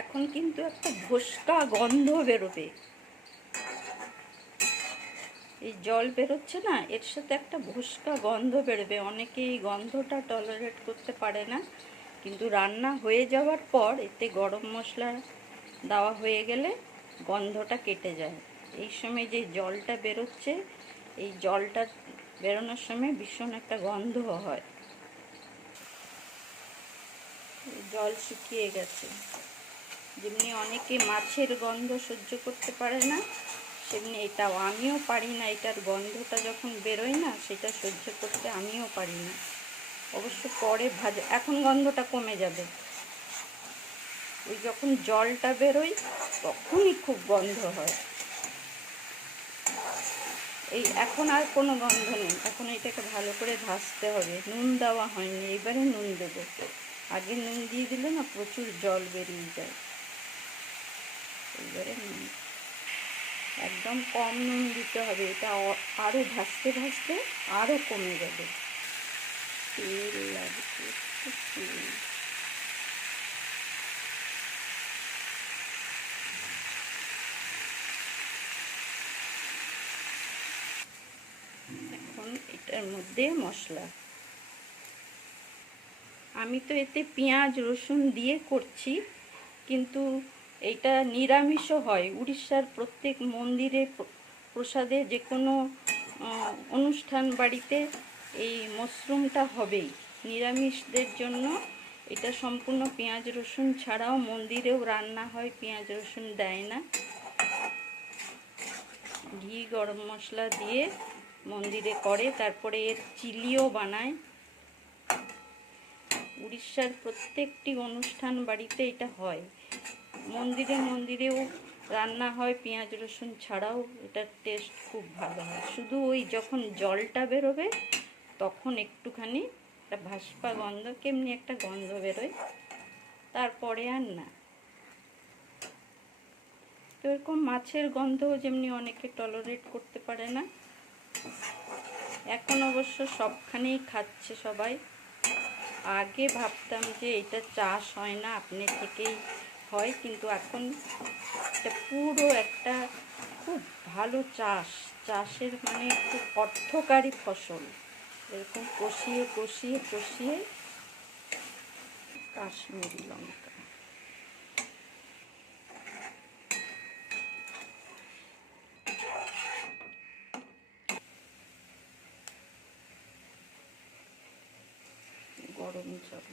এখন কিন্তু একটা ভোস্কা গন্ধ বেরোবে। এই জল বেরোচ্ছে না, এর সাথে একটা ভোস্কা গন্ধ বেরোবে। অনেকে এই গন্ধটা টলারেট করতে পারে না, কিন্তু রান্না হয়ে যাওয়ার পর এতে গরম মশলা দেওয়া হয়ে গেলে গন্ধটা কেটে যায়। এই সময় যে জলটা বেরোচ্ছে, এই জলটা বেরোনোর সময় ভীষণ একটা গন্ধ হয়। জল শুকিয়ে গেছে। যেমনি অনেকে মাছের গন্ধ সহ্য করতে পারে না, সেমনি এটাও। আমিও পারি না, এটার গন্ধটা যখন বেরোয় না, সেটা সহ্য করতে আমিও পারি না। অবশ্য পরে ভাজা, এখন গন্ধটা কমে যাবে। ওই যখন জলটা বেরোয় তখনই খুব গন্ধ হয়। এই এখন আর কোনো গন্ধ নেই। এখন এটাকে ভালো করে ভাজতে হবে। নুন দেওয়া হয়নি, এবারে নুন দেবো। আগে নুন দিয়ে দিলে না প্রচুর জল বেরিয়ে যায়। এবারে নুন, একদম কম নুন দিতে হবে। এটা আরও ভাজতে ভাজতে আরও কমে যাবে। তেল লাগবে, তেল। এখন এটার মধ্যে মশলা, আমি তো এতে পেঁয়াজ রসুন দিয়ে করছি, কিন্তু এটা নিরামিষও হয়। উড়িষ্যার প্রত্যেক মন্দিরে প্রসাদে, যে কোনো অনুষ্ঠান বাড়িতে এই মাশরুমটা হবেই। নিরামিষদের জন্য এটা সম্পূর্ণ পেঁয়াজ রসুন ছাড়াও মন্দিরেও রান্না হয়, পেঁয়াজ রসুন দেয় না। ঘি গরম মশলা দিয়ে মন্দিরে করে, তারপরে এর চিলিও বানায়। উড়িষ্যার প্রত্যেকটি অনুষ্ঠান বাড়িতে এটা হয়। মন্দিরে মন্দিরেও রান্না হয় পেঁয়াজ রসুন ছাড়াও। এটার টেস্ট খুব ভালো হয়। শুধু ওই যখন জলটা বেরোবে তখন একটুখানি একটা ভাস্পা গন্ধ, কেমনি একটা গন্ধ বেরোয়, তারপরে আর না। তো এরকম মাছের গন্ধও যেমনি অনেকে টলারেট করতে পারে না। এখন অবশ্য সবখানেই খাচ্ছে সবাই। আগে ভাবতাম যে এটা চাষ হয় না, আপনি থেকেই হয়, কিন্তু এখন এটা পুরো একটা খুব ভালো চাষের মানে খুব অর্থকারী ফসল। এরকম কষিয়ে কষিয়ে কষিয়ে। কাশ্মীরি লঙ্কা, গরম জল।